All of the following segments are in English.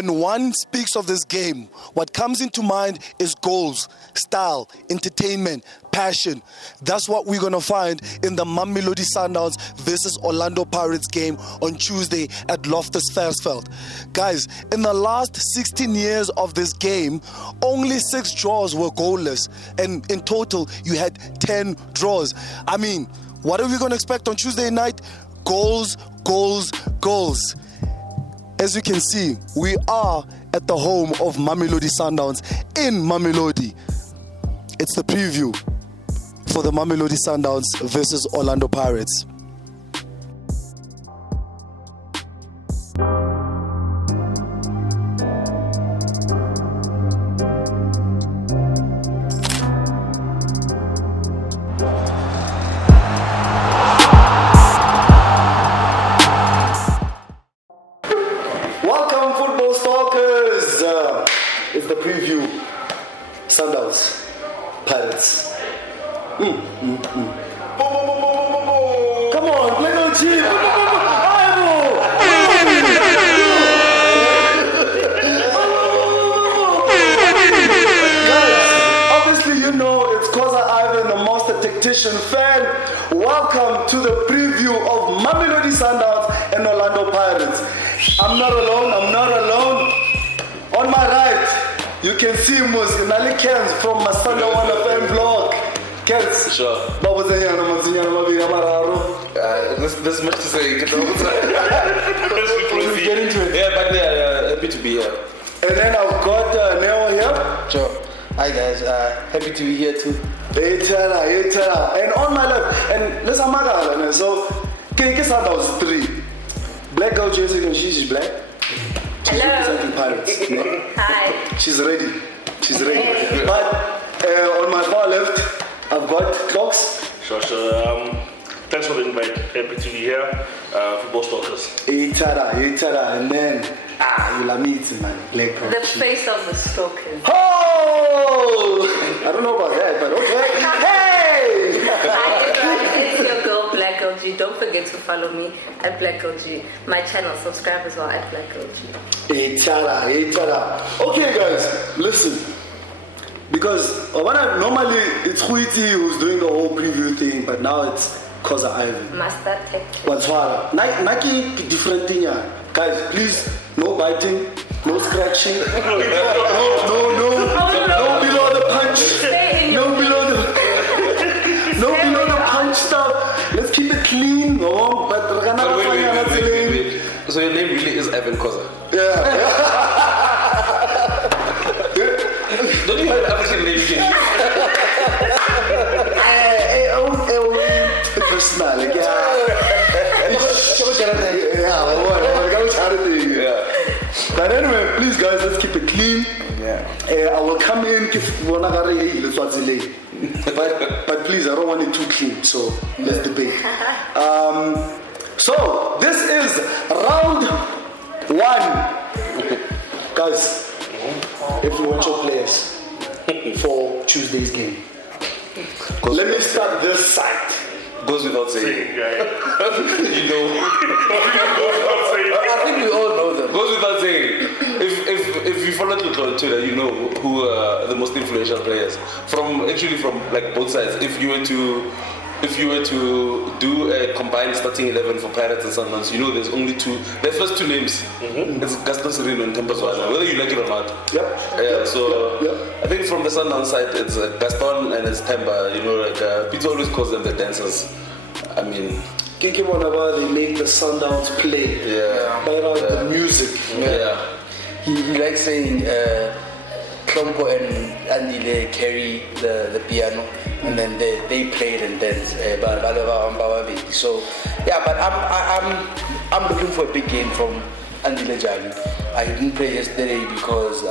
When one speaks of this game, what comes into mind is goals, style, entertainment, passion. That's what we're going to find in the Mamelodi Sundowns versus Orlando Pirates game on Tuesday at Loftus Versfeld. Guys, in the last 16 years of this game, only 6 draws were goalless, and in total you had 10 draws. I mean, what are we going to expect on Tuesday night? Goals, goals, goals. As you can see, we are at the home of Mamelodi Sundowns in Mamelodi. It's the preview for the Mamelodi Sundowns versus Orlando Pirates. Welcome, football stalkers. It's the preview. Sundowns, Pirates. Come on, play on G. Guys, obviously you know it's Koza Ivan, the master tactician fan. Welcome to the preview of Mamelodi Sundowns and Orlando Pirates. I'm not alone. On my right, you can see Khens from Masandawana fan vlog. Khens. Sure. There's much to say. Let's get into it. Yeah, but yeah, happy to be here. And then I've got Neo here. Sure. Hi guys, happy to be here too. And on my left, and let's amagala. So, Sundowns 3. Black girl Jessica, and she's black. She's representing Pirates. No? Hi. She's ready. But on my far left, I've got Tloks. Sure. Thanks for the invite. Happy to be here. Football Stalkers. And then, you'll meet man. Black girl. The face of the Stalkers. Oh! I don't know about that, but okay. Hey! Hi everyone, it's your girl Black Girl G. Don't forget to follow me at Black Girl G. My channel, subscribe as well at Black Girl G. Okay guys, listen. Because normally it's Huiti who's doing the whole preview thing, but now it's Koza Ivan. Master Tech. What's Nike different thing, yeah. Guys, please, no biting, no scratching, no below the punch, no below the punch stuff. Let's keep it clean, no. But wait. So your name really is Evan Koza? Yeah. Don't you have an African name? Personal, But anyway, please guys, let's keep it clean. Yeah. I will come in if we want to but please, I don't want it too clean, so let's debate. So this is round 1. Guys, influential players for Tuesday's game. Let me start this side. Goes without saying. Guy. You know. I think we all know them. Goes without saying. If you follow Twitter on Twitter, you know who are the most influential players from like both sides. If you were to do a combined starting 11 for Pirates and Sundowns, you know there's only two. The first two names. It's Gaston Sereno and Tempazwana, whether you like it or not. I think from the Sundowns side, it's Gaston and it's Temba. You know, like people always call them the dancers. I mean, they make the Sundowns play. The music. He likes saying Klompo and Andile carry the piano, and then they played and danced. So but I'm looking for a big game from Andile Jali. I didn't play yesterday because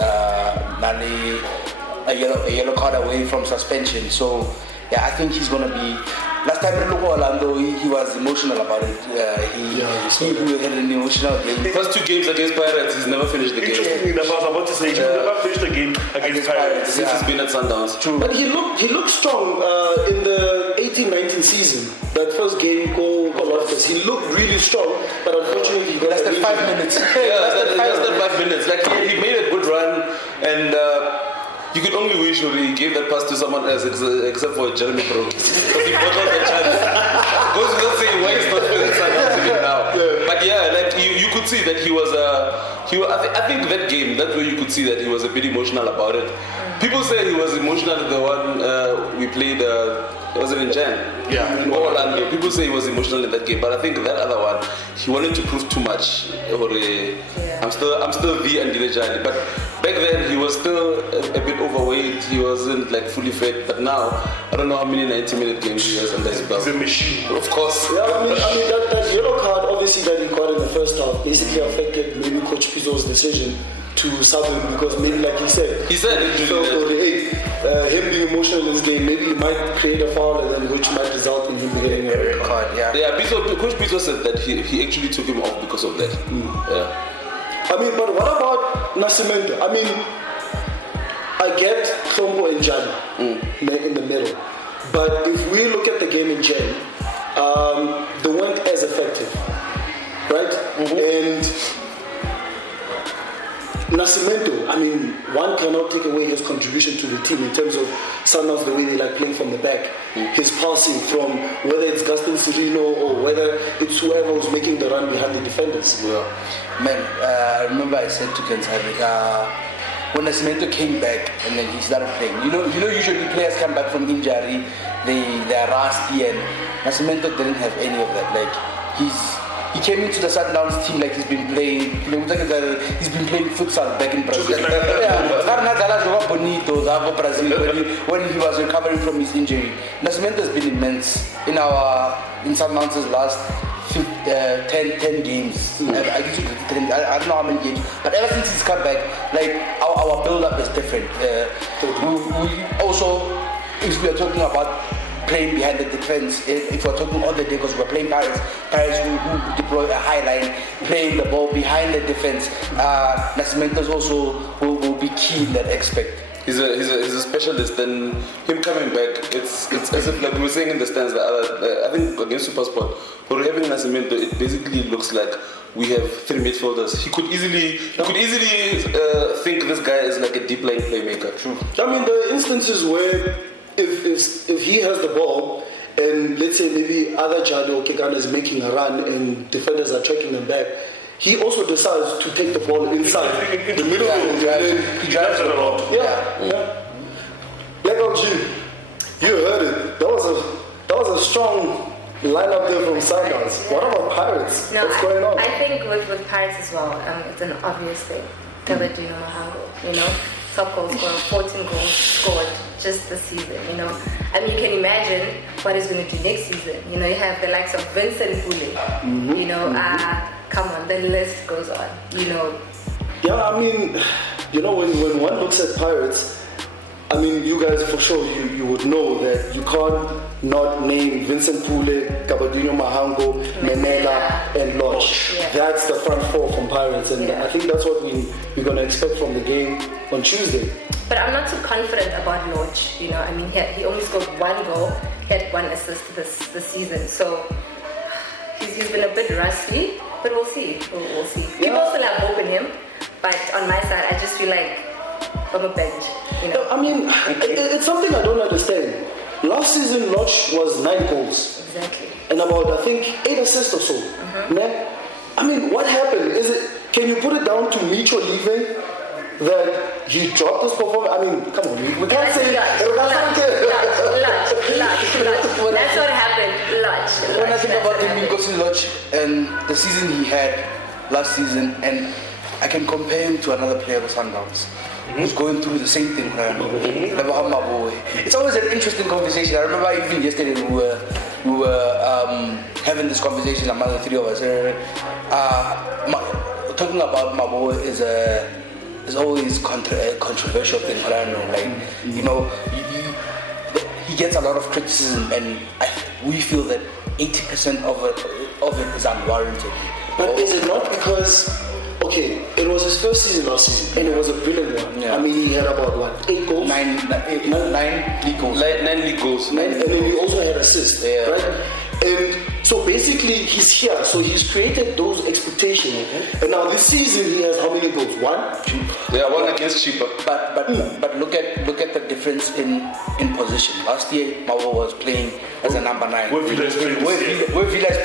Nani a yellow card away from suspension. So I think he's gonna be. Last time in Orlando, he was emotional about it. He had an emotional game. The first 2 games against Pirates, he's never finished the game. Interesting, I was about to say, he never finished the game against Pirates. Since he's been at Sundowns. True. But he looked strong in the 18-19 season. That first game, goal off the process. He looked really strong, but unfortunately he got That's the 5 minutes. That's the 5 minutes. Like he made a good run, and you could only wish he gave that pass to someone else, except for Jeremy Brook, because he bottled the chance. Goes without saying why he's not feeling Sundowns even now. Yeah. But yeah, like you could see that he was I think that game, that's where you could see that he was a bit emotional about it. People say he was emotional the one we played. Was it in Jan? Yeah. In Orlando. People say he was emotional in that game, but I think that other one, he wanted to prove too much. I'm still the Andile. But back then he was still a bit overweight. He wasn't like fully fit. But now I don't know how many 90-minute games he has under his belt. He's a machine. Of course. Yeah, I mean that yellow card obviously that he got in the first half basically affected maybe Coach Pizzo's decision to sub him, because maybe like he said he felt for the 8th, him being emotional in this game, maybe he might create a foul and then which might result in him getting a red card. Yeah, Coach Pizzo said that he actually took him off because of that. Yeah. I mean, but what about Nascimento? I mean, I get Tlombo and Jan in the middle, but if we look at the game in Jan, they weren't as effective, right? And Nascimento, I mean, one cannot take away his contribution to the team in terms of Sundowns, the way they like playing from the back, his passing from whether it's Gaston Cirino or whether it's whoever was making the run behind the defenders. Yeah. Man, I remember I said to Khens, when Nascimento came back and then he started playing, you know, usually players come back from injury, they are rusty, and Nascimento didn't have any of that. Like he came into the Sundowns team like he's been playing futsal back in Brazil. When he was recovering from his injury. Nascimento has been immense in Sundowns' last 10 games. I don't know how many games, but ever since he's come back, like our build-up is different. We also, if we are talking about playing behind the defense, if we're talking all the day, because we're playing Paris who deploy a high line, playing the ball behind the defense. Nascimento's also will be key in that aspect. He's a specialist, and him coming back, it's as if, like we were saying in the stands, I think against SuperSport, for having Nascimento, it basically looks like we have 3 midfielders. He could easily think this guy is like a deep line playmaker. True. I mean, the instances where if he has the ball and let's say maybe other Jado or Kekana is making a run and defenders are tracking them back, he also decides to take the ball inside the middle. He drives the ball. Yeah. Black LG, you heard it. That was a strong lineup there from Sundowns. What about Pirates? No, What's going on? I think with Pirates as well, it's an obvious thing. Galadino Mahango, top goal scorer, 14 goals scored just this season, I mean, you can imagine what he's going to do next season. You have the likes of Vincent Pule, come on, the list goes on, Yeah, I mean, when one looks at Pirates, I mean, you guys for sure, you would know that you can't not name Vincent Pule, Gabadinho Mahango, Memela, and Lodge. Yeah. That's the front four from Pirates, and I think that's what we're going to expect from the game on Tuesday. But I'm not too confident about Lodge. I mean, he only scored 1 goal, he had 1 assist this season, so he's been a bit rusty, but we'll see. We'll see. People still have hope in him, but on my side, I just feel like from a bench. I mean, it's something I don't understand. Last season, Lodge was 9 goals. Exactly. And about, I think, 8 assists or so. I mean, what happened? Can you put it down to Micho leaving? That he dropped his performance? I mean, come on, we can't say Lodge. That's what happened. Lodge. When I think about him, because Lodge and the season he had last season, and I can compare him to another player of Sundowns who's going through the same thing. It's always an interesting conversation. I remember even yesterday we were having this conversation among the 3 of us. Talking about Mabo is always controversial thing. I don't know, he gets a lot of criticism, and we feel that 80% of it is unwarranted. But is it not because? Okay, it was his first season last season, and it was a brilliant one. Yeah. I mean, he had about 8 goals? 9 league goals. 9 league goals. And then he also had assists, right? And So basically, he's here. So he's created those expectations. And now this season, he has how many goals? 1, 2. Yeah, one against Chiba. But look at the difference in position. Last year, Mawo was playing as a number 9. Where Villa is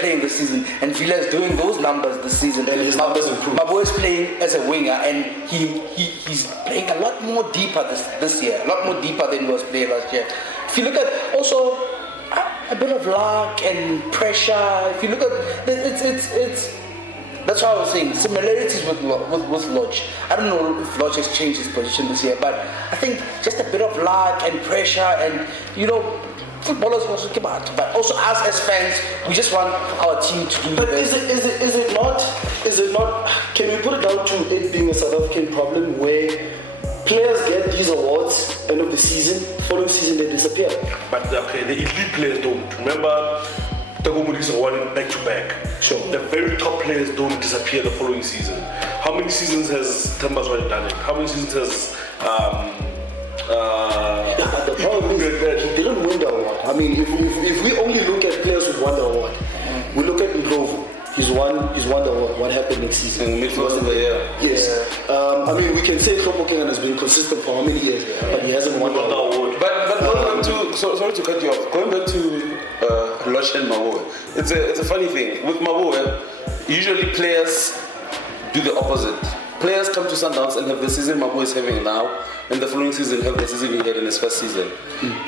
playing this season, and Villa is doing those numbers this season. And his numbers improve. Mawo is playing as a winger, and he's playing a lot more deeper this year, a lot more deeper than he was playing last year. If you look at also a bit of luck and pressure, if you look at it's that's why I was saying similarities with Lodge. I don't know if Lodge has changed his position this year, but I think just a bit of luck and pressure, and footballers also come out. But also us as fans, we just want our team to do. But the best. is it not? Can we put it down to it being a South African problem where players get these awards end of the season, following season they disappear? But okay, the elite players don't. Remember, Tagomudi's awarded back to back. Sure. The very top players don't disappear the following season. How many seasons has Tambazwani done it? How many seasons has The problem is he didn't win the award. I mean, if we only look at players who won the award, we look at Ndlovu. He's won the award. What happened next season? In midfield of the year. Yes. I mean, we can say Tloks has been consistent for how many years, but he hasn't won the award. But going back to sorry to cut you off. Going back to Lodge and Maboe, it's a funny thing with Maboe. Usually players do the opposite. Players come to Sundowns and have the season Maboe is having now, and the following season have the season he had in his first season.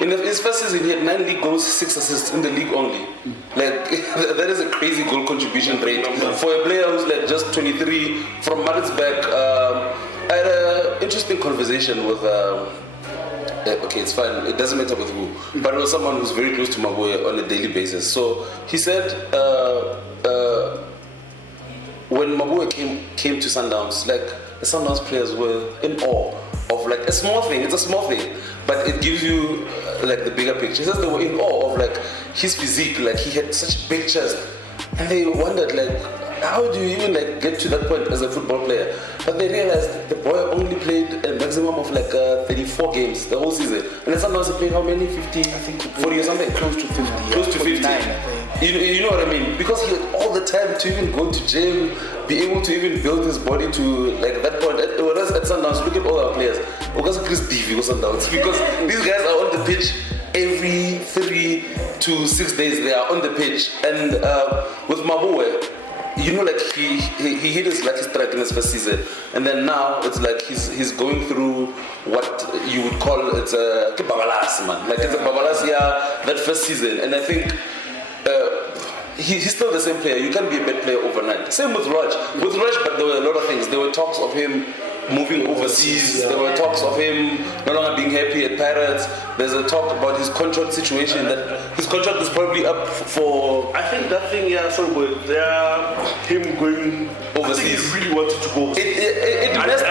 In his first season, he had 9 league goals, 6 assists in the league only. Like that is a crazy goal contribution rate for a player who's like just 23 from Maritzburg. I had an interesting conversation with. Okay, it's fine. It doesn't matter with who, but it was someone who's very close to Maboe on a daily basis. So he said when Maboe came to Sundowns, like the Sundowns players were in awe of like a small thing. It's a small thing, but it gives you like the bigger picture. He says they were in awe of like his physique, like he had such a big chest, and they wondered like, how do you even like get to that point as a football player? But they realized the boy only played a maximum of like 34 games the whole season, and then sometimes he played how many? 50, I think 40 or something. Close to 50. Close to 50. I think. You know what I mean? Because he had all the time to even go to gym, be able to even build his body to like that point. Whereas at Sundowns, look at all our players. Because Chris Beefy was Sundowns. Because these guys are on the pitch every 3 to 6 days. They are on the pitch, and with Maboe, like he hit his lucky strike in his first season, and then now it's like he's going through what you would call it's a babalas, man. Like it's a babalas that first season, and I think he's still the same player. You can't be a bad player overnight. Same with Raj. With Raj, but there were a lot of things. There were talks of him moving overseas. There were talks of him no longer being happy at Pirates. There's a talk about his contract situation, that his contract is probably up for... I think that thing, him going overseas. I think he really wanted to go. It messed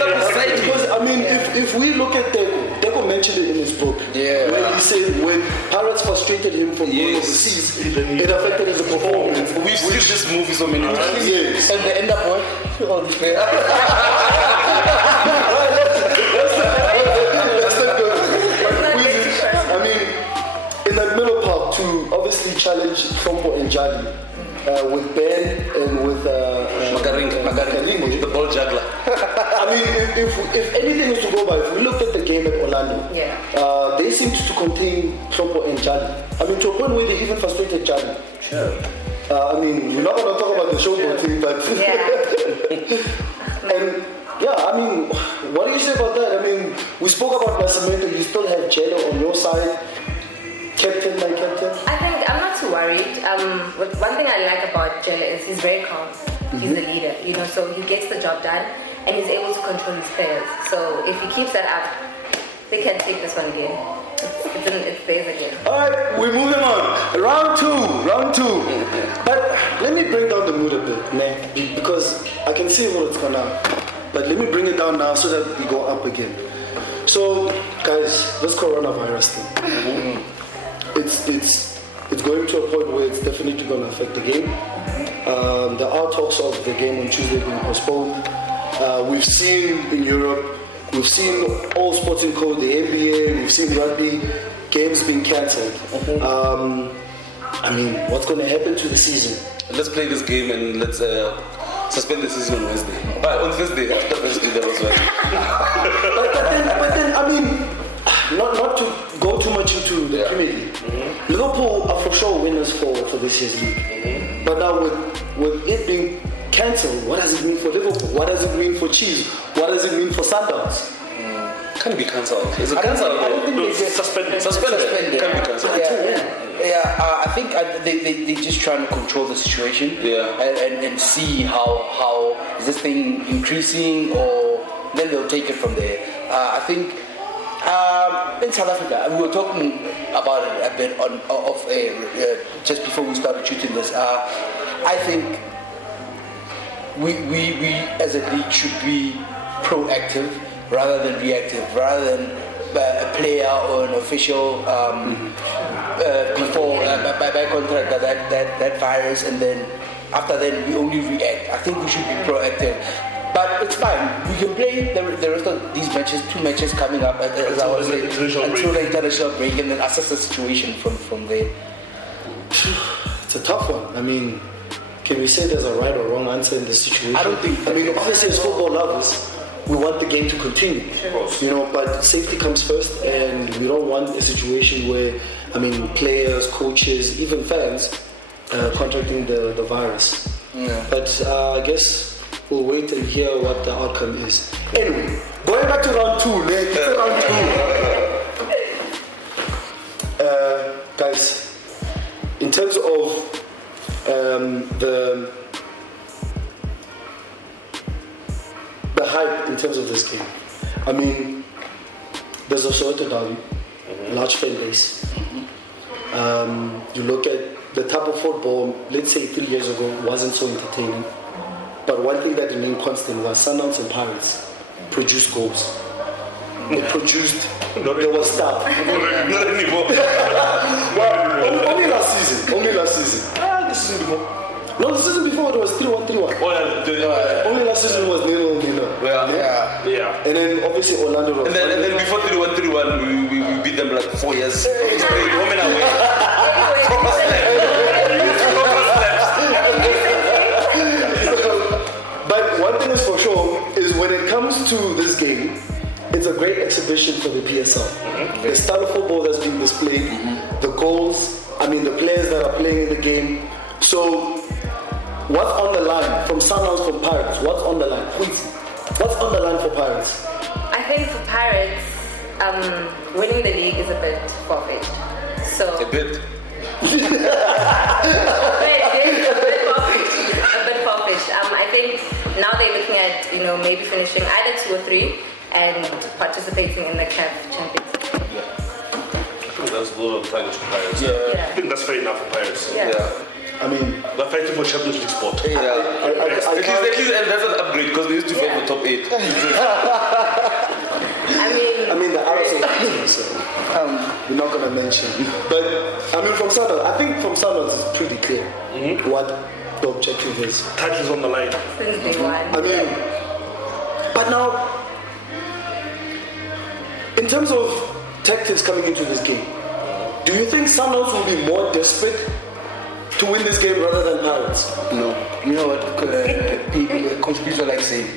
up his psyche. Because, I mean, if we look at Deco mentioned it in his book. Yeah. When he said when Pirates frustrated him from going overseas, it affected his performance. We've seen this movie so many times. Yes. And they end up what? All these players. I mean, in that middle part to obviously challenge Trompo and Jali with Ben and with Magaringa, the ball juggler. I mean, if anything is to go by, if we looked at the game at Orlando, they seemed to contain Trompo and Jali. I mean, to a point where they even frustrated Jali. Sure. I mean, we're not going to talk about the showboat thing, but... And, I mean, what do you say about that? I mean, we spoke about Masamento, you still have Jello on your side. Captain, my captain? I think I'm not too worried. One thing I like about Jello is he's very calm. He's a leader, so he gets the job done and he's able to control his players. So if he keeps that up, they can take this one again. It's theirs again. Alright, we're moving on. Round two. But let me bring down the mood a bit, man, because I can see what it's gonna. But let me bring it down now so that we go up again. So, guys, this coronavirus thing, it's going to a point where it's definitely going to affect the game. There are talks of the game on Tuesday being postponed. We've seen in Europe, we've seen all sporting code, the NBA, we've seen rugby, games being cancelled. I mean, what's going to happen to the season? Let's play this game and let's suspend the season on Wednesday. On Thursday, after Wednesday, that was right. but then, I mean, not to go too much into the Premier League. Liverpool are for sure winners for this year's league. But now with it being cancelled, what does it mean for Liverpool? What does it mean for Chiefs? What does it mean for Sundowns? Can it be cancelled? Is it cancelled? I don't think it's Suspended. Can be cancelled. I think they're just trying to control the situation and see how is this thing increasing, or then they'll take it from there. I think in South Africa, we were talking about it a bit off air just before we started shooting this. I think we as a league should be proactive rather than reactive, rather than a player or an official before by contract that virus, and then after that we only react. I think we should be proactive. But it's fine. We can play the rest of these matches, 2 matches coming up as I was saying, until the international break, and then assess the situation from there. It's a tough one. I mean, can we say there's a right or wrong answer in this situation? I don't think. I mean, obviously as football lovers, we want the game to continue. You know, but safety comes first, and we don't want a situation where, I mean, players, coaches, even fans contracting the virus. Yeah. But I guess we'll wait and hear what the outcome is. Anyway, going back to round 2, guys, in terms of the hype in terms of this game, I mean, there's a Soweto derby, large fan base. You look at the type of football, let's say 3 years ago, wasn't so entertaining. But one thing that remained constant was Sundowns and Pirates produced goals. They produced, there was stuff. Not anymore. Only last season. This season before. No, the season before it was 3-1, 3-1. Only last season was 0-0. Yeah. And then obviously Orlando. And then before 3-1, we beat them like 4 years straight, home and away. But one thing is for sure is when it comes to this game, it's a great exhibition for the PSL. The style of football that's being displayed, the goals, I mean the players that are playing in the game. So what's on the line from Sundowns, from Pirates? What's on the line? Please. What's on the line for Pirates? I think for Pirates, winning the league is a bit far-fetched. So A bit. a bit far-fetched. I think now they're looking at, maybe finishing either 2 or 3 and participating in the CAF Champions League. I think that's a lot of targets for Pirates. Yeah. I think that's fair enough for Pirates. Yeah. I mean, They're fighting for Champions League spot. At least, and that's an upgrade because they used to fight for top 8. I mean the RSL, so we're not going to mention. But I mean from Sundowns it's pretty clear what the objective is. Titles on the line. Since day one. I mean, but now, in terms of tactics coming into this game, do you think Sundowns will be more desperate to win this game rather than Pirates? No. You know what Coach Pizzo likes saying?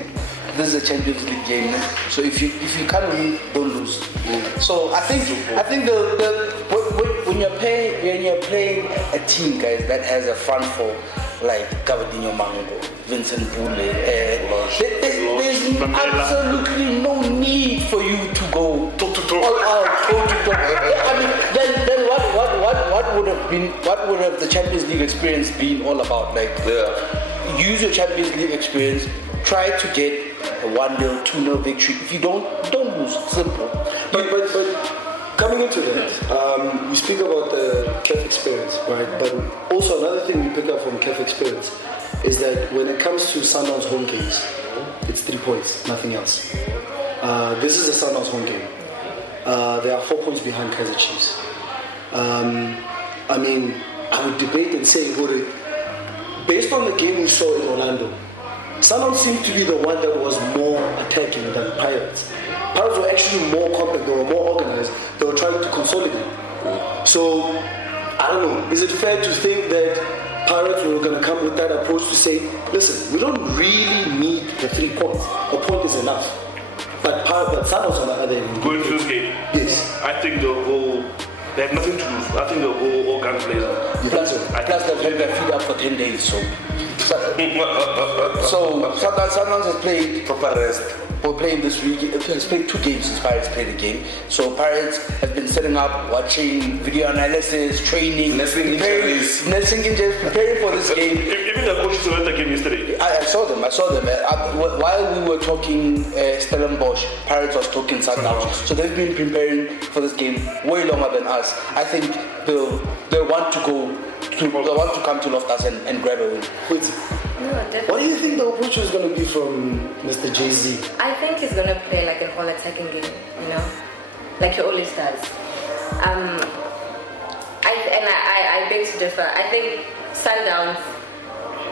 This is a Champions League game, so if you can't win, don't lose. So I think when you're playing a team, guys, that has a front four like Gabadinho Mango, Vincent Bule, there's absolutely no need for you to go all out, toe to toe. I mean, then what would have the Champions League experience been all about? Like, use your Champions League experience, try to get a 1-0, 2-0 victory. If you don't lose. Simple. But coming into that, we speak about the CAF experience, right? But also another thing we pick up from CAF experience is that when it comes to Sundowns home games, it's 3 points, nothing else. This is a Sundowns home game. They are 4 points behind Kaizer Chiefs. I mean, I would debate and say, based on the game we saw in Orlando, Sundowns seemed to be the one that was more attacking than Pirates. Pirates were actually more compact, they were more organized, they were trying to consolidate. So, I don't know, is it fair to think that Pirates were going to come with that approach to say, listen, we don't really need the 3 points. A point is enough. But Sundowns on the other end. Going to this game, yes. I think they have nothing to lose. I think they'll go all guns blazing. Plus they've had their feet up for 10 days, so Sundowns has played Proper rest. We're playing this week. It's played 2 games since Pirates played a game. So Pirates have been setting up, watching video analysis, training, nesting injuries, preparing for this game. Even the coaches went the game yesterday. I saw them. While we were talking Stellenbosch, Pirates was talking Sundowns. So they've been preparing for this game way longer than us. I think they'll want to come to Loftus and grab a win. No, definitely. What do you think the approach is going to be from Mr. Jay-Z? I think he's gonna play like an all-attacking game, like he always does. I beg to differ. I think Sundowns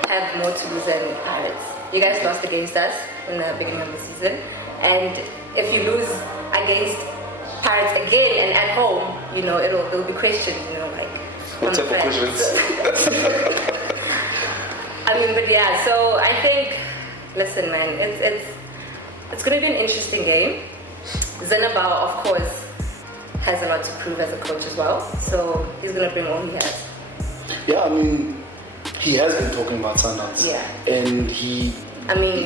have more to lose than Pirates. You guys lost against us in the beginning of the season, and if you lose against Pirates again and at home, it'll be questioned, like. What type of questions? But yeah, so I think, listen, man, it's going to be an interesting game. Zenabao, of course, has a lot to prove as a coach as well, so he's going to bring all he has. Yeah, he has been talking about Sundowns. Yeah. And he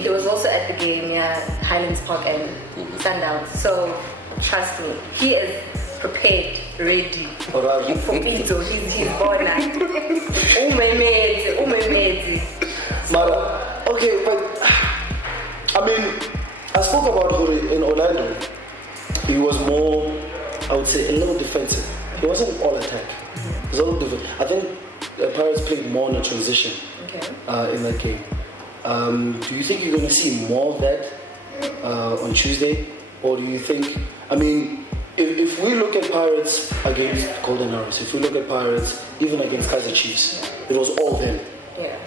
was also at the game, Highlands Park and Sundowns, so trust me, he is prepared, ready for Pito. He's born now. Umemezi. Mara, okay, but I spoke about Huri in Orlando. He was more, I would say, a little defensive. He wasn't all attack. He was a little different. I think the Pirates played more in a transition in that game. Do you think you're going to see more of that on Tuesday? Or do you think, if we look at Pirates against Golden Arrows, if we look at Pirates even against Kaizer Chiefs, it was all them. Yeah.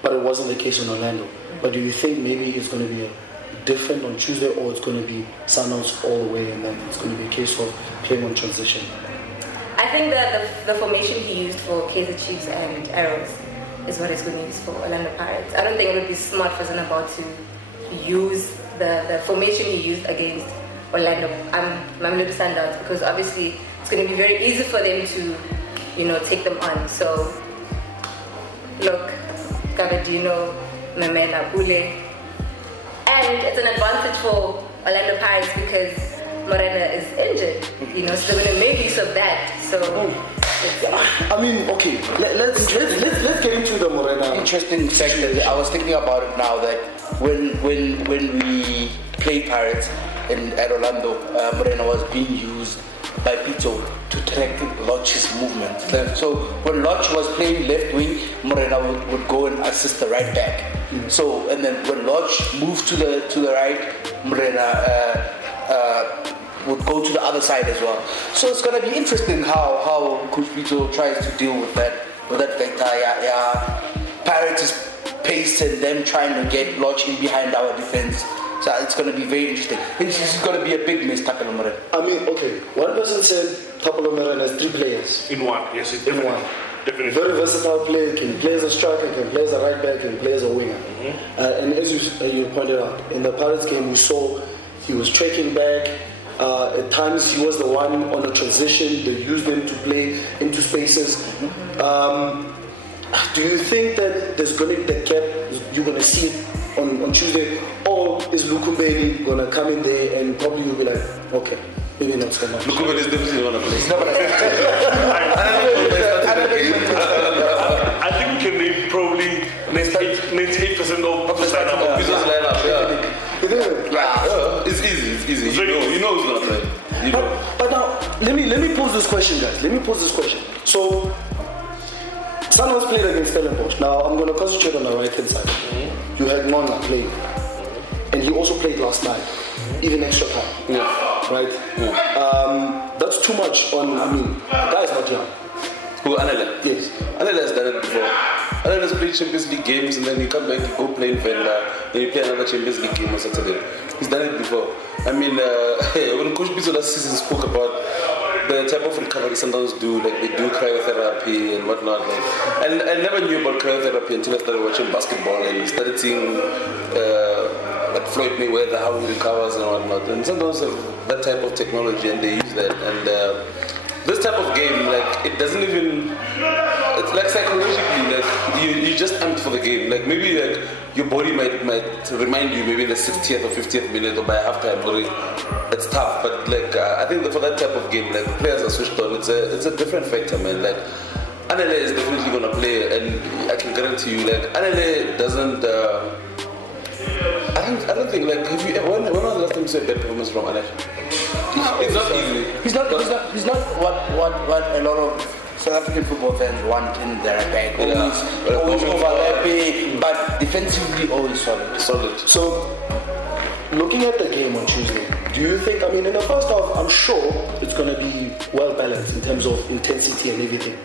But it wasn't the case in Orlando. But do you think maybe it's going to be different on Tuesday, or it's going to be Sundowns all the way and then it's going to be a case of playing on transition? I think that the formation he used for Kaizer Chiefs and Arrows is what he's going to use for Orlando Pirates. I don't think it would be smart for Zenabao to use the formation he used against Orlando, Mamelodi Sundowns, because obviously it's going to be very easy for them to, take them on. So, look, Gabadino, Memena, Bule, and it's an advantage for Orlando Pirates because Morena is injured, so they're going to make use of that. So, okay, let's get into the Morena. Interesting fact that I was thinking about it now that when we played Pirates at Orlando, Morena was being used by Pito to track Lodge's movement. So when Lodge was playing left wing, Morena would go and assist the right back. So and then when Lodge moved to the right, Morena would go to the other side as well. So it's gonna be interesting how Coach Pito tries to deal with that factor. Pirates' pace and them trying to get Lodge in behind our defense. So it's going to be very interesting. It's going to be a big miss, Tapelomere. Okay, one person said Tapelomere has 3 players. In one, yes, definitely. In one. Definitely. Very versatile player, can play as a striker, can play as a right back, can play as a winger. And as you pointed out, in the Pirates game we saw he was trekking back. At times he was the one on a transition. They used him to play into spaces. Do you think that there's going to be that gap you're going to see on Tuesday, or is Lukumbeni going to come in there and probably you'll be like, okay, maybe not so much? Lukumbeni is definitely going to play. He's not going to play. I think we can name probably 98% of the lineup. Yeah, it's easy. You know who's going to play. But now, let me pose this question, guys. So, Sundowns played against Stellenbosch. Now, I'm going to concentrate on the right-hand side. You had Nona playing. And he also played last night, even extra time. Yeah. Right? Yeah. That's too much on, the guy's not young. Who, Anela? Yes. Anela has done it before. Anela has played Champions League games and then you come back, you go play in Venda, then you play another Champions League game on Saturday. He's done it before. When Coach Pito last season spoke about the type of recovery Sundowns do, like they do cryotherapy and whatnot. Like, and I never knew about cryotherapy until I started watching basketball and started seeing like Floyd Mayweather, how he recovers and whatnot. And Sundowns have that type of technology and they use that. And this type of game, like it doesn't even, it's like psychologically, like you just amped for the game. Like maybe like your body might remind you maybe in the 60th or 50th minute or by halftime, or it's tough. But like I think that for that type of game, like players are switched on. It's a different factor, man. Like Anele is definitely gonna play, and I can guarantee you, like Anele doesn't. I don't think like have you when was the last time you saw a bad performance from Anele? It's not easy. He's not what a lot of South African football fans want in their back. Always overlapping, but defensively always solid. So, looking at the game on Tuesday, do you think, I mean, in the first half, I'm sure it's going to be well balanced in terms of intensity and everything.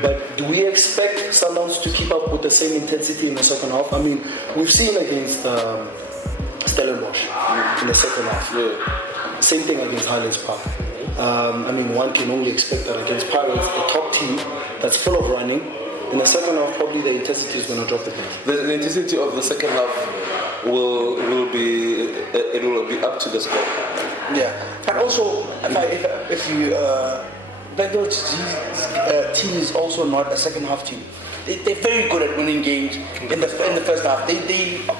But do we expect Sundowns to keep up with the same intensity in the second half? I mean, we've seen against Stellenbosch in the second half. Yeah. Same thing against Highlands Park. I mean, one can only expect that against Pirates, the top team that's full of running. In the second half, probably the intensity is going to drop a bit. The intensity of the second half will be up to the score. Yeah, and also if you Blackbirds' team is also not a second half team. They're very good at winning games in the first half.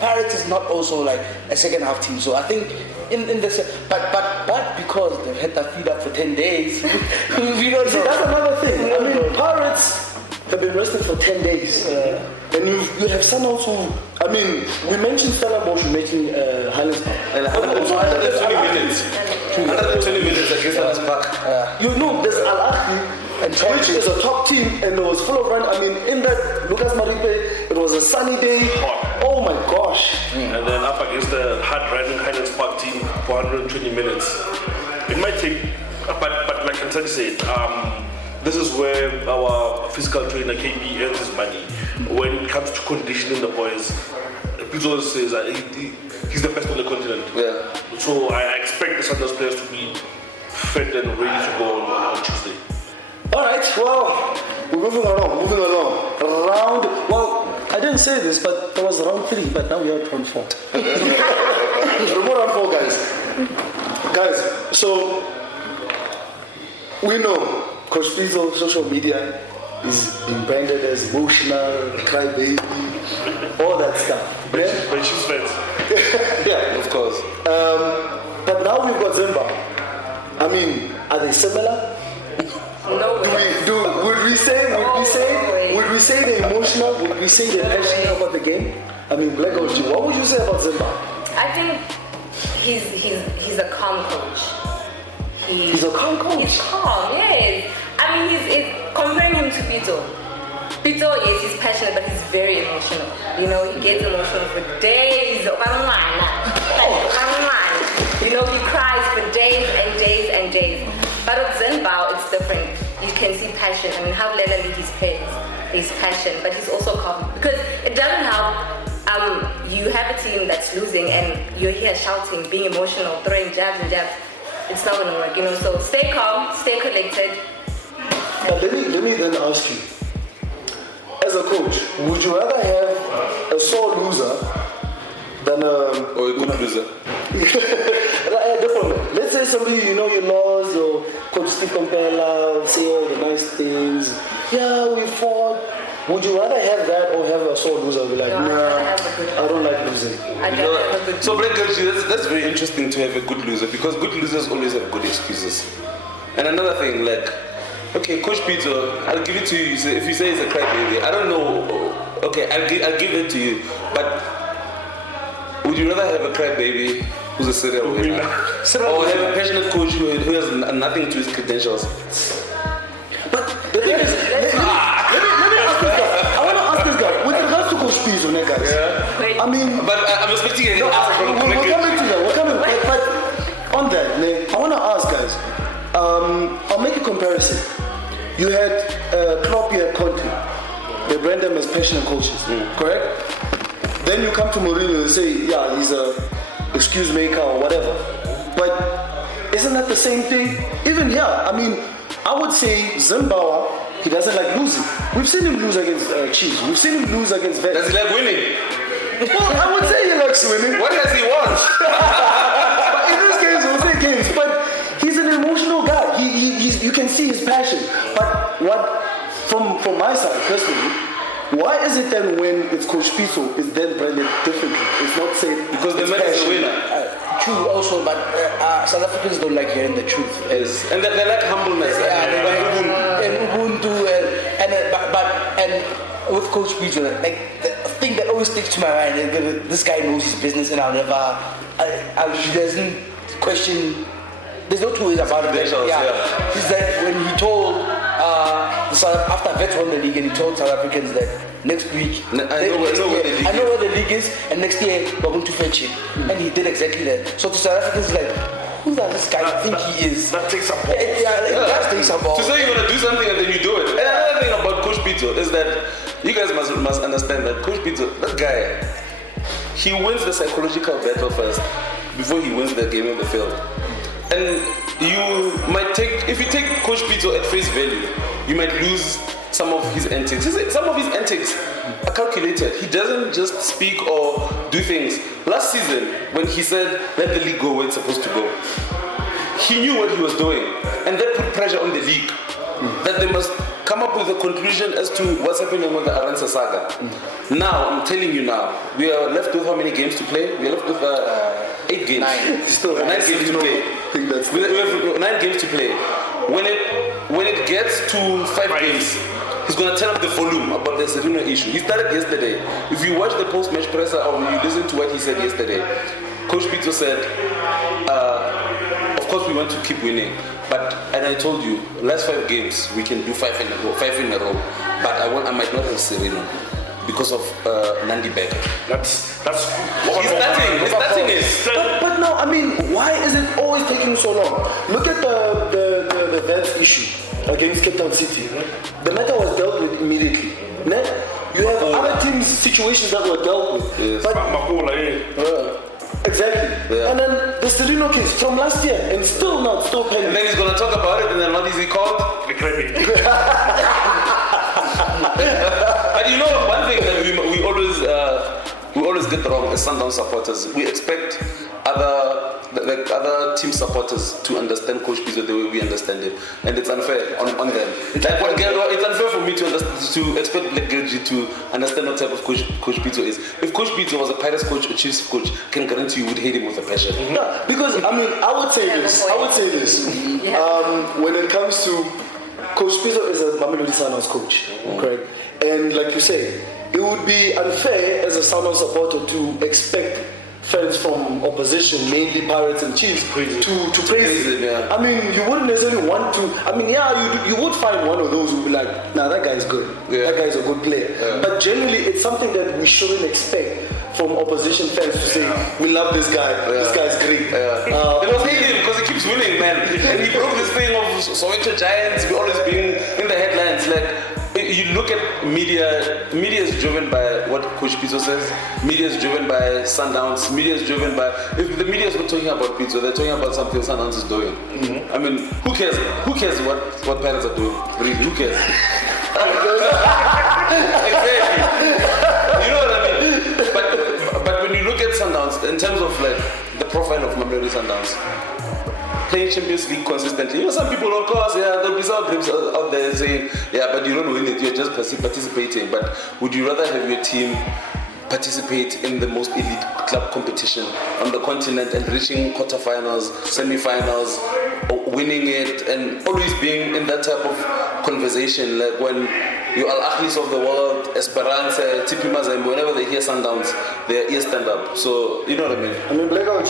Pirates is not also like a second half team. So I think but because they've had that feed up for 10 days, we don't know. That's another thing. I mean, Pirates have been rested for 10 days. And you have Sundowns who, I mean, we mentioned Stellenbosch, we mentioned Highlands Park. And 120 minutes. 120 minutes against Highlands Park. You know, there's Al-Ahly, which is a top team, and it was full of run. I mean, in that Lucas Maripe, it was a sunny day. Oh my gosh. And then up against the hard-riding Highlands Park team for 120 minutes. It might take, but like Antony said, this is where our physical trainer KB earns his money. When it comes to conditioning the boys, Pizzo says that he's the best on the continent. Yeah. So I expect the Sundowns players to be fit and ready to go on Tuesday. Alright, well, we're moving along. I didn't say this, but there was round 3, but now we are at round 4. We're more round 4, guys. So, we know Coach Pizzo, social media, is being branded as emotional, crybaby, all that stuff. But she's friends. Yeah, Of course. but now we've got Zimba. I mean, are they similar? No way. Would we say they're emotional? Would we say they're passionate about the game? I mean, Black Oji, what would you say about Zimba? I think he's a calm coach. He's a calm coach? He's calm, yes. I mean, he's comparing him to Pito. Pito, yes, he's passionate, but he's very emotional. You know, he gets emotional for days. You know, he cries for days and days and days. But with Zenbao, it's different. You can see passion. I mean, how Lelali he's passion, but he's also calm. Because it doesn't help. You have a team that's losing and you're here shouting, being emotional, throwing jabs and jabs. It's not gonna work, you know. So stay calm, stay collected. But let me then ask you, as a coach, would you rather have a sore loser than Or a good loser? Different. Let's say somebody you know you lost, or Coach Steve Compella, say all the nice things. Yeah, we fought. Would you rather have that or have a sore loser? Be like, I don't like losing. So, Black Girl, that's very interesting to have a good loser, because good losers always have good excuses. And another thing, like, okay, Coach Peter, I'll give it to you. If you say it's a crybaby, I don't know. Okay, I'll give it to you. But would you rather have a crybaby who's a serial winner, or have a passionate coach who has nothing to his credentials? But the thing is, let me ask this guy. I want to ask this guy with regards to Coach Peter, guys. Yeah. I mean, but I'm expecting an answer from we're coming to that. But on that, I want to ask guys. I'll make a comparison. You had Klopp, you had Conte. They brand them as passionate coaches, correct? Then you come to Mourinho and say, yeah, he's a excuse maker or whatever. But isn't that the same thing? Even here, I mean, I would say Zimbabwe, he doesn't like losing. We've seen him lose against Chiefs. We've seen him lose against Vets. Does he like winning? Well, I would say he likes winning. What has he won? But in this case, we'll say games. But he's an emotional guy. You can see his passion. But what, from my side personally, why is it then when it's Coach Piso, it's then branded differently? It's not said because the man is a winner. True, also, but South Africans don't like hearing the truth. Yes. And they like humbleness. And Ubuntu, and with Coach Piso, like the thing that always sticks to my mind is this guy knows his business, and he doesn't question. There's no two ways about it. Yeah. Is that when he told after Vets won the league, and he told South Africans that next week I know where the league is, and next year we're going to fetch it. And he did exactly that. So to South Africans, like, who does this guy think he is? That takes some balls. That takes some balls. To say you're gonna do something and then you do it. And another thing about Coach Pito is that you guys must understand that Coach Pito, that guy, he wins the psychological battle first before he wins the game on the field. And you might if you take Coach Pito at face value, you might lose some of his antics. Some of his antics are calculated. He doesn't just speak or do things. Last season, when he said, let the league go where it's supposed to go, he knew what he was doing. And that put pressure on the league. That they must come up with a conclusion as to what's happening with the Aranza saga. Now, I'm telling you now, we are left with how many games to play? We are left with 8 games. 9 games to play. We have 9 games to play. When it gets to 5 games, he's going to turn up the volume about the Serino issue. He started yesterday. If you watch the post-match presser or you listen to what he said yesterday, Coach Pito said, of course we want to keep winning. And I told you, last 5 games, we can do 5 in a row. But I might not have Serino because of Nandi Becker. That's He's starting it. But now, I mean, why is it always taking so long? Look at the Vets issue against Cape Town City. The matter was dealt with immediately. You have other teams' situations that were dealt with. Yes. But, exactly. Yeah. And then the Serino case from last year, and still pending. And then he's going to talk about it, and then what is he called? But you know, one thing that we always get wrong as Sundowns supporters, we expect other team supporters to understand Coach Pizzo the way we understand him, and it's unfair on them. It's unfair for me to expect Black Gilgy to understand what type of coach Pizzo is. If Coach Pizzo was a Pirates coach or Chiefs coach, can guarantee you would hate him with a passion. No, because I mean, I would say this. When it comes to Coach Pizzo is a Mamelodi Sundowns coach, correct? And like you say, it would be unfair as a Sundowns supporter to expect fans from opposition, mainly Pirates and Chiefs, to praise him. Yeah. I mean, you wouldn't necessarily want to. I mean, you would find one of those who would be like, nah, that guy's good. Yeah. That guy's a good player. Yeah. But generally, it's something that we shouldn't expect from opposition fans to say, we love this guy. Yeah. This guy's great. Yeah. It was him because he keeps winning, man. And he broke this thing of Soweto Giants always being in the headlines. Like, you look at media is driven by what Coach Pizzo says. Media is driven by Sundowns. Media is driven by, if the media is not talking about Pizzo, they're talking about something Sundowns is doing. I mean, who cares? Who cares what Pirates are doing? Really, who cares? Exactly. You know what I mean? But when you look at Sundowns, in terms of like the profile of Mamelodi Sundowns, playing Champions League consistently. You know, some people, of course, there'll be some groups out there saying, but you don't win it, you're just participating. But would you rather have your team participate in the most elite club competition on the continent and reaching quarterfinals, semi-finals, winning it, and always being in that type of conversation, like when you Al-Ahlis of the world, Esperance, TP Mazembe, whenever they hear Sundowns, their ears stand up. So, you know what I mean? I mean, Black OG.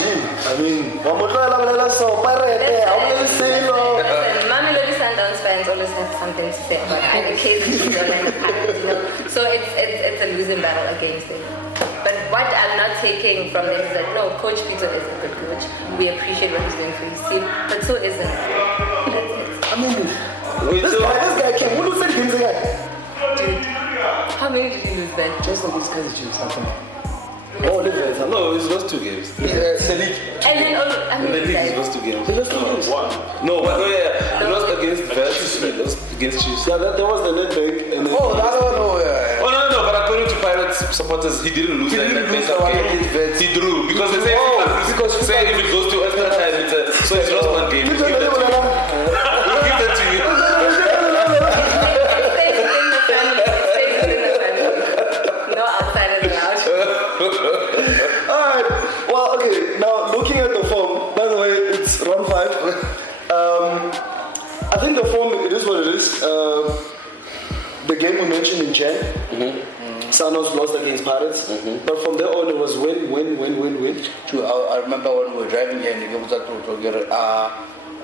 Mamelodi Sundowns fans always have something to say about either case or like Pirates, you know. So it's a losing battle against them. But what I'm not taking from them is that no, Coach Pizzo is a good coach. We appreciate what he's doing for his team, but so isn't. That's it. I mean, this guy came. What was that game again? Dude, how many did you lose then? Just like these guys are something. Oh, league vets. No, it's lost 2 games. The league. And then In the league, it's lost 2 games. He lost 2 games. No, but he lost against Vets. He lost against Chiefs. Yeah, that was the Nedbank. And then Oh, the other one. Oh, yeah. Oh no, but according to Pirates supporters, he didn't lose He that didn't lose Vets the one game. against Vets. He drew because they say because say if it goes to extra time, so it's lost 1 game. We'll give that to you. We'll give that to you. It stays within the family. It stays within the family. No outsiders allowed. Alright, well, okay, now looking at the form, by the way, it's round 5. I think the form, it is what it is. The game we mentioned in Jan, Sundowns lost against Pirates, but from there on it was win. True, I remember when we were driving here in the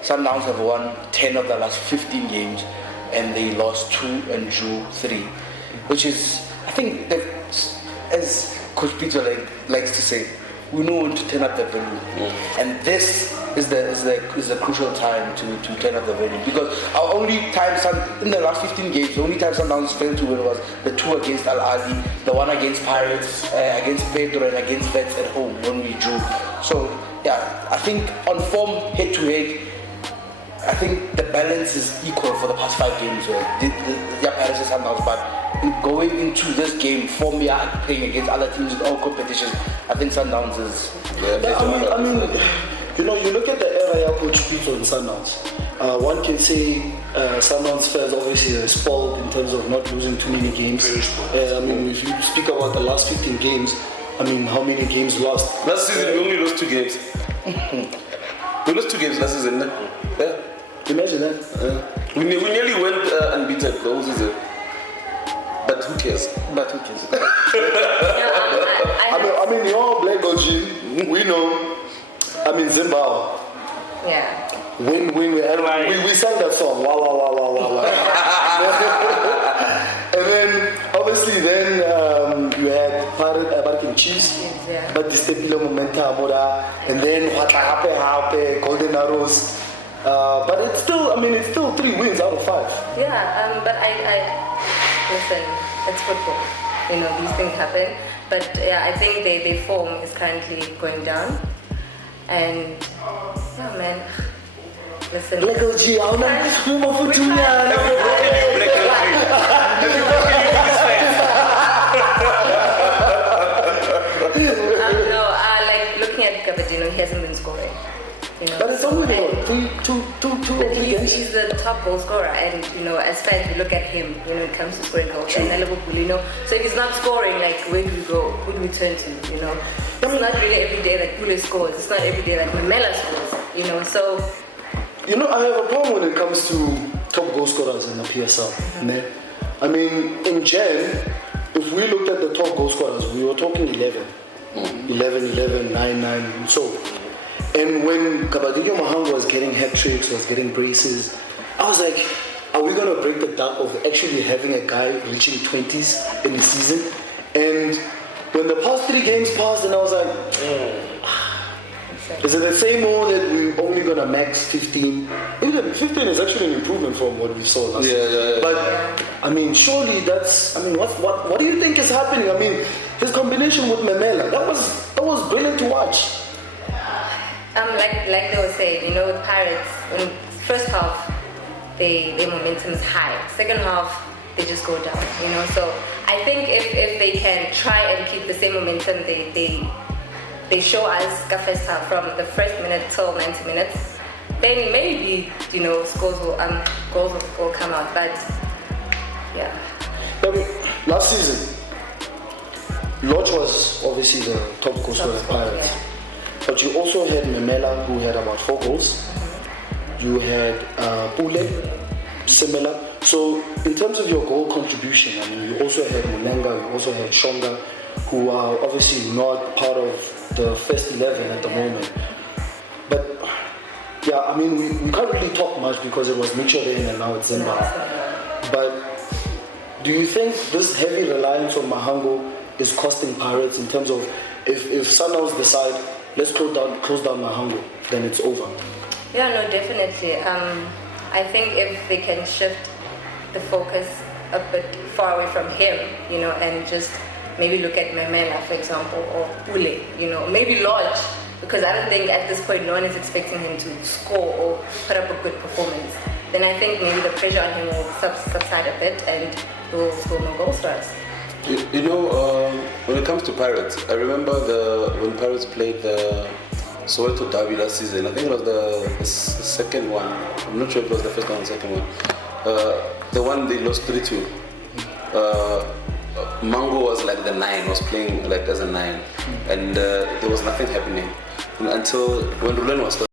Sundowns have won 10 of the last 15 games and they lost 2 and drew 3. Which is, I think, that, as Coach Peter likes to say, we know when to turn up the value. And this is the crucial time to turn up the value. Because our only time, in the last 15 games, the only time Sundowns failed to win was the 2 against Al Ahly, the 1 against Pirates, against Pedro, and against Vets at home when we drew. So, yeah, I think on form, head-to-head, I think the balance is equal for the past 5 games. Pirates and Sundowns, but going into this game, form, playing against other teams in all competitions, I think Sundowns is... I mean, you know, you look at the era of Coach Peter and Sundowns. One can say Sundowns fans obviously are spoiled in terms of not losing too many games. I mean, if you speak about the last 15 games, I mean, how many games lost? Last season we only lost 2 games. We lost 2 games last season. Yeah. Imagine that. We nearly went unbeaten the whole season. But who cares? I mean, you're Black OG. We know. I mean, Zimbabwe. Yeah. Win. We sang that song. Wow, wow, wow, wow, wow, wow. And then, obviously, you had Barking Chiefs. Yeah. But the stable momentum, and then what happened, Golden Arrows. But it's still 3 wins out of 5. Yeah, but I listen, it's football. You know, these things happen. But yeah, I think their form is currently going down. And yeah, man. Listen. Black OG, I'm not moving for 2 years. Like looking at Gabardino, he hasn't been scoring. You know, but it's only two games. He's the top goal scorer, and you know, as fans we look at him, you know, it comes to scoring goals. And Liverpool, you know, so if he's not scoring, like where do we go? Who do we turn to? You know, it's not really every day that Pule scores. It's not every day that Mamela scores. You know, so. You know, I have a problem when it comes to top goal scorers in the PSL. I mean, in Jan, if we looked at the top goal scorers, we were talking 11, 9, and so. And when Kabadillo Mahango was getting hat-tricks, was getting braces, I was like, are we going to break the duck of actually having a guy reaching 20s in the season? And when the past 3 games passed, and I was like, is it the same old that we're only going to max 15? Even 15 is actually an improvement from what we saw last year. But, I mean, surely that's, I mean, what do you think is happening? I mean, his combination with Mamela, that was brilliant to watch. Like they were saying, you know, with Pirates, in first half, their momentum is high. Second half, they just go down, you know. So I think if they can try and keep the same momentum they show us the first half from the first minute till 90 minutes, then maybe, you know, goals will come out. But yeah. Last season, Lodge was obviously the top goal scorer of Pirates. Yeah. But you also had Mamela, who had about 4 goals. You had Pule, similar. So in terms of your goal contribution, I mean, you also had Munenga, you also had Shonga, who are obviously not part of the first 11 at the moment. But yeah, I mean, we can't really talk much because it was Mitchell then and now it's Zimbabwe. But do you think this heavy reliance on Mahango is costing Pirates in terms of if Sundowns decide, let's close down Mahango, then it's over? Yeah, no, definitely. I think if they can shift the focus a bit far away from him, you know, and just maybe look at Memela, for example, or Ule, you know, maybe Lodge, because I don't think at this point no one is expecting him to score or put up a good performance. Then I think maybe the pressure on him will subside a bit and we'll score more goals for us. You know, when it comes to Pirates, I remember when Pirates played the Soweto Derby last season. I think it was the second one. I'm not sure if it was the first one or the second one. The one they lost 3-2. Mango was like the 9, was playing like as a 9, and there was nothing happening until when Rulen was